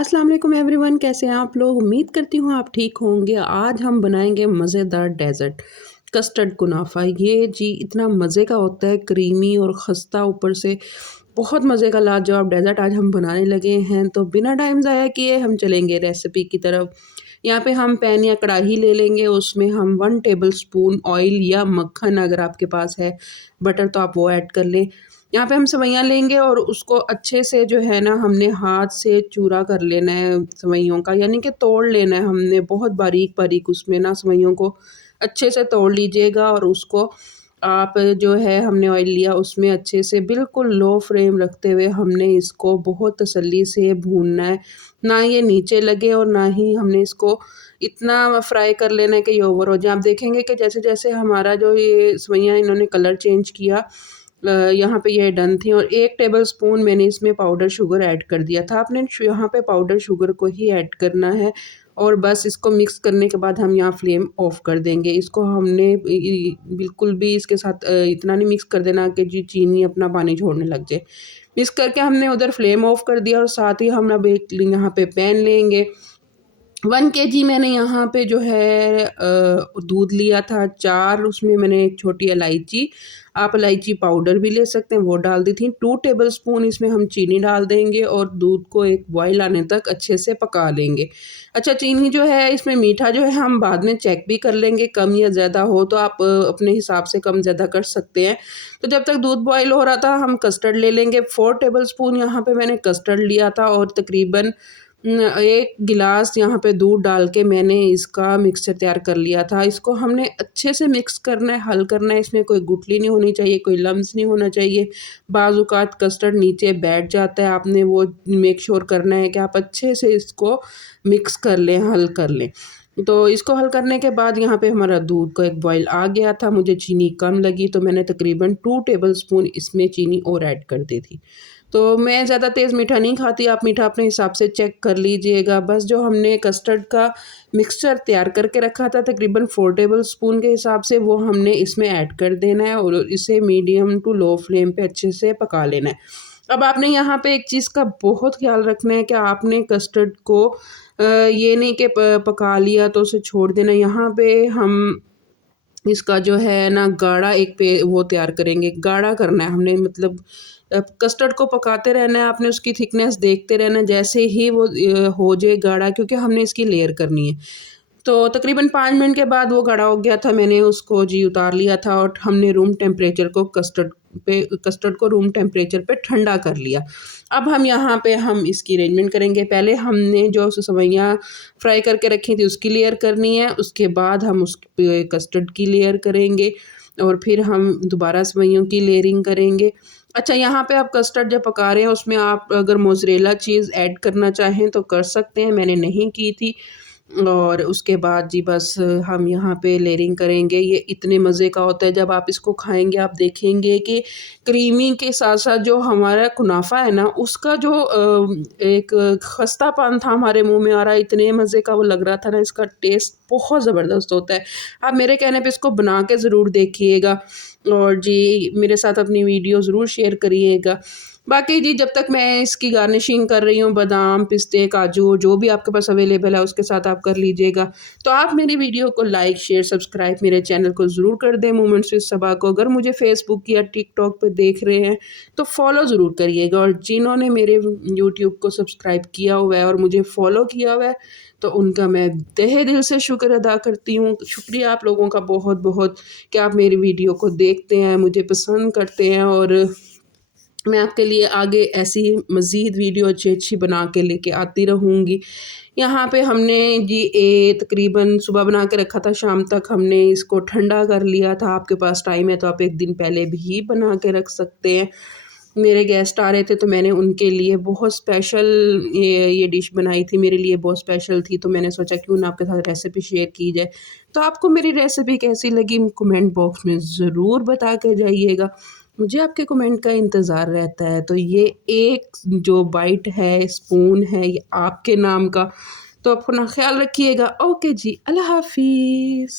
अस्सलाम वालेकुम एवरीवन, कैसे हैं आप लोग। उम्मीद करती हूँ आप ठीक होंगे। आज हम बनाएंगे मज़ेदार डेज़र्ट कस्टर्ड कुनाफा। ये जी इतना मज़े का होता है, क्रीमी और खस्ता ऊपर से। बहुत मज़े का लाजवाब डेज़र्ट आज हम बनाने लगे हैं। तो बिना टाइम ज़ाया किए हम चलेंगे रेसिपी की तरफ। यहाँ पे हम पैन या कढ़ाई ले लेंगे, उसमें हम 1 टेबल स्पून ऑयल या मक्खन, अगर आपके पास है बटर तो आप वो ऐड कर लें। यहाँ पे हम सेवइयाँ लेंगे और उसको अच्छे से जो है ना, हमने हाथ से चूरा कर लेना है सेवइयों का, यानी कि तोड़ लेना है हमने बहुत बारीक-बारीक। उसमें ना सेवइयों को अच्छे से तोड़ लीजिएगा और उसको आप जो है, हमने ऑयल लिया उसमें अच्छे से बिल्कुल लो फ्लेम रखते हुए हमने इसको बहुत तसल्ली से भूनना है। ना ये नीचे लगे और ना ही हमने इसको इतना फ्राई कर लेना है कि ये ओवर हो जाए। आप देखेंगे कि जैसे-जैसे हमारा जो ये सेवइयाँ इन्होंने कलर चेंज किया, यहाँ पे ये डन थी। और 1 टेबल स्पून मैंने इसमें पाउडर शुगर ऐड कर दिया था। आपने यहाँ पे पाउडर शुगर को ही ऐड करना है और बस इसको मिक्स करने के बाद हम यहाँ फ्लेम ऑफ कर देंगे। इसको हमने बिल्कुल भी इसके साथ इतना नहीं मिक्स कर देना कि जी चीनी अपना पानी छोड़ने लग जाए। मिक्स करके हमने उधर फ्लेम ऑफ कर दिया और साथ ही हम अब एक यहाँ पे पैन लेंगे। 1 केजी मैंने यहाँ पे जो है दूध लिया था, 4 उसमें मैंने एक छोटी इलायची, आप इलायची पाउडर भी ले सकते हैं, वो डाल दी थी। 2 टेबल स्पून इसमें हम चीनी डाल देंगे और दूध को एक बॉयल आने तक अच्छे से पका लेंगे। अच्छा, चीनी जो है इसमें मीठा जो है हम बाद में चेक भी कर लेंगे, कम या ज़्यादा हो तो आप अपने हिसाब से कम ज़्यादा कर सकते हैं। तो जब तक दूध बॉयल हो रहा था हम कस्टर्ड ले लेंगे। 4 टेबल स्पून यहाँ पे मैंने कस्टर्ड लिया था और तकरीबन 1 गिलास यहाँ पे दूध डाल के मैंने इसका मिक्सचर तैयार कर लिया था। इसको हमने अच्छे से मिक्स करना है, हल करना है, इसमें कोई गुठली नहीं होनी चाहिए, कोई लम्स नहीं होना चाहिए। बाज़ औक़ात कस्टर्ड नीचे बैठ जाता है, आपने वो मेक श्योर करना है कि आप अच्छे से इसको मिक्स कर लें, हल कर लें। तो इसको हल करने के बाद यहाँ पे हमारा दूध का एक बॉयल आ गया था, मुझे चीनी कम लगी तो मैंने तकरीबन 2 टेबल स्पून इसमें चीनी और ऐड कर दी थी। तो मैं ज़्यादा तेज़ मीठा नहीं खाती, आप मीठा अपने हिसाब से चेक कर लीजिएगा। बस जो हमने कस्टर्ड का मिक्सचर तैयार करके रखा था तकरीबन 4 टेबल स्पून के हिसाब से, वो हमने इसमें ऐड कर देना है और इसे मीडियम टू लो फ्लेम पे अच्छे से पका लेना है। अब आपने यहाँ पे एक चीज़ का बहुत ख्याल रखना है कि आपने कस्टर्ड को ये नहीं कि पका लिया तो उसे छोड़ देना। यहाँ पे हम इसका जो है ना गाढ़ा एक पे वो तैयार करेंगे, गाढ़ा करना है हमने, मतलब कस्टर्ड को पकाते रहना है, आपने उसकी थिकनेस देखते रहना है, जैसे ही वो हो जाए गाढ़ा, क्योंकि हमने इसकी लेयर करनी है। तो तकरीबन 5 मिनट के बाद वो गाढ़ा हो गया था, मैंने उसको जी उतार लिया था और हमने रूम टेम्परेचर को कस्टर्ड को रूम टेम्परेचर पे ठंडा कर लिया। अब हम यहाँ पे हम इसकी अरेंजमेंट करेंगे। पहले हमने जो सेवइयाँ फ्राई करके रखी थी उसकी लेयर करनी है, उसके बाद हम उस पे कस्टर्ड की लेयर करेंगे और फिर हम दोबारा सेवइयों की लेयरिंग करेंगे। अच्छा, यहाँ पे आप कस्टर्ड जब पका रहे हैं उसमें आप अगर मोज़रेला चीज़ ऐड करना चाहें तो कर सकते हैं, मैंने नहीं की थी। और उसके बाद जी बस हम यहाँ पे लेयरिंग करेंगे। ये इतने मज़े का होता है, जब आप इसको खाएँगे आप देखेंगे कि क्रीमी के साथ-साथ जो हमारा कुनाफा है ना, उसका जो एक खस्तापन था हमारे मुँह में आ रहा है, इतने मज़े का वो लग रहा था ना, इसका टेस्ट बहुत ज़बरदस्त होता है। आप मेरे कहने पे इसको बना के ज़रूर देखिएगा और जी मेरे साथ अपनी वीडियो ज़रूर शेयर करिएगा। बाकी जी जब तक मैं इसकी गार्निशिंग कर रही हूँ, बादाम, पिस्ते, काजू जो भी आपके पास अवेलेबल है उसके साथ आप कर लीजिएगा। तो आप मेरी वीडियो को लाइक, शेयर, सब्सक्राइब मेरे चैनल को ज़रूर कर दें मोमेंट्स विद सबा को। अगर मुझे फेसबुक या टिकटॉक पे देख रहे हैं तो फॉलो ज़रूर करिएगा और जिन्होंने मेरे यूट्यूब को सब्सक्राइब किया हुआ है और मुझे फॉलो किया हुआ है तो उनका मैं तहे दिल से शुक्र अदा करती हूँ। शुक्रिया आप लोगों का बहुत-बहुत कि आप मेरी वीडियो को देखते हैं, मुझे पसंद करते हैं और मैं आपके लिए आगे ऐसी मज़ीद वीडियो अच्छी-अच्छी बना के लेके आती रहूँगी। यहाँ पे हमने जी तकरीबन सुबह बना के रखा था, शाम तक हमने इसको ठंडा कर लिया था। आपके पास टाइम है तो आप 1 दिन पहले भी बना के रख सकते हैं। मेरे गेस्ट आ रहे थे तो मैंने उनके लिए बहुत स्पेशल ये डिश बनाई थी, मेरे लिए बहुत स्पेशल थी, तो मैंने सोचा क्यों ना आपके साथ रेसिपी शेयर की जाए। तो आपको मेरी रेसिपी कैसी लगी कमेंट बॉक्स में ज़रूर बता के जाइएगा। मुझे आपके कमेंट का इंतज़ार रहता है। तो ये एक जो बाइट है, स्पून है, ये आपके नाम का। तो अपना ख़्याल रखिएगा। ओके जी, अल्लाह हाफ़िज़।